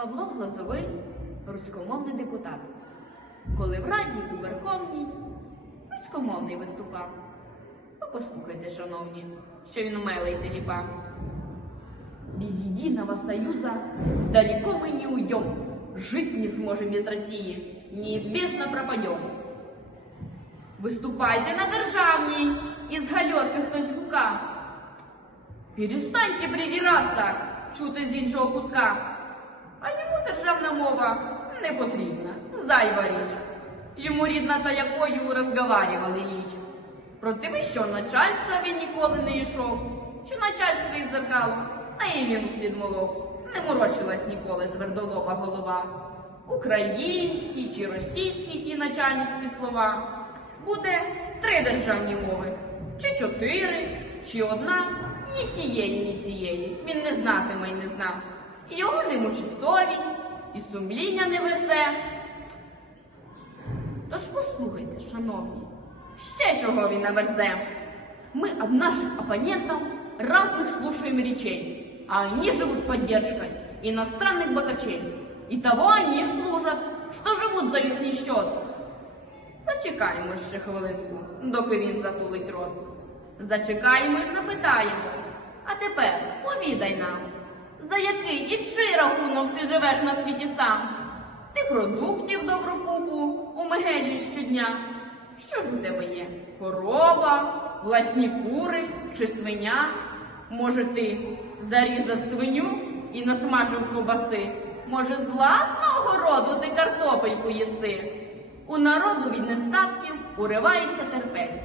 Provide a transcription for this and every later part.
Павло Глазовий, руськомовний депутат. Коли в Раді у Верховній руськомовний виступав. Ви послухайте, шановні, що він умелий теліпа. Без единого союза далеко мы не уйдем. Жить не сможем без России. Неизбежно пропадем. Виступайте на державній, із гальорки хтось гука. Перестаньте привіратися, чути з іншого кутка. А йому державна мова не потрібна, зайва річ. Йому рідна та якою розговарювали ліч. Проти вищого начальства він ніколи не йшов, що начальство із зеркалу на ім'я слід молов, не морочилась ніколи твердолоба голова. Українські чи російські ті начальницькі слова. Буде три державні мови, чи чотири, чи одна, ні тієї, ні цієї. Він не знатиме й не знав І його не мучить совість, і сумління не верзе. Тож послухайте, шановні, ще чого він наверзе. Мы от наших оппонентов разных слушаем речей, а они живут поддержкой иностранных богачей. И того они служат, что живут за їхній счет. Зачекаємо ще хвилинку, доки він затулить рот. Зачекаємо і запитаємо. А тепер повідай нам, за який і чий рахунок ти живеш на світі сам? Ти продуктів добру купу у Мегелі щодня. Що ж у тебе є? Корова, власні кури чи свиня? Може, ти зарізав свиню і насмажив ковбаси? Може, з власного городу ти картопельку їси? У народу від нестатків уривається терпець,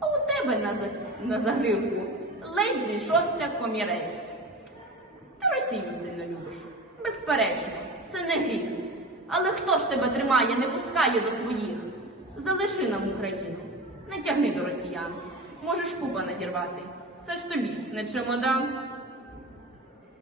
а у тебе на, за... на загривку ледь зійшовся комірець. Ти сильно любиш. Безперечно, це не гріх. Але хто ж тебе тримає, не пускає до своїх? Залиши нам Україну, не тягни до росіян. Можеш купа надірвати. Це ж тобі, не чемодан.